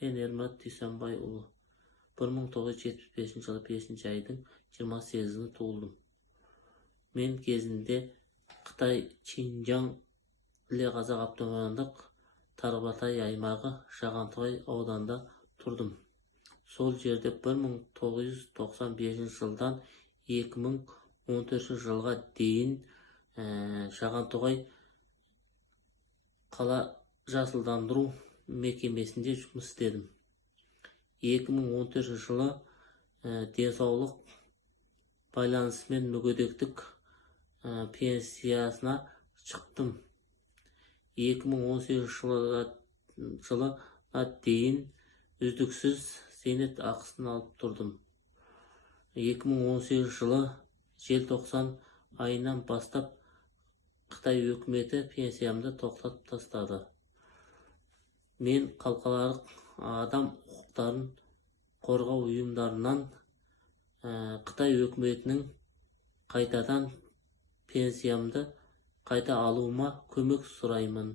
Мен Ермат Дүйсенбайұлы. 1975 жылы 5 айдың 28-ні туылдым. Мен кезінде Қытай Чинжан іле Қазақ автономиялық Тарбағатай аймағы Шағантоғай ауданында тұрдым. Сол жерде 1995 жылдан 2014 жылға дейін Шағантоғай қала жасылдандыру мекемесінде жұмыс істедім. 2014 жылы денсаулық байланысымен мүгедектік пенсиясына шықтым. 2018 жылы дейін үздіксіз зейнет ақысын алып тұрдым. 2018 жылы желтоқсан айынан бастап Қытай өкіметі пенсиямды тоқтатып тастады. Мен халықаралық адам құқықтарын қорғау ұйымдарынан Қытай өкіметінің қайтадан пенсиямды қайта алуыма көмек сұраймын.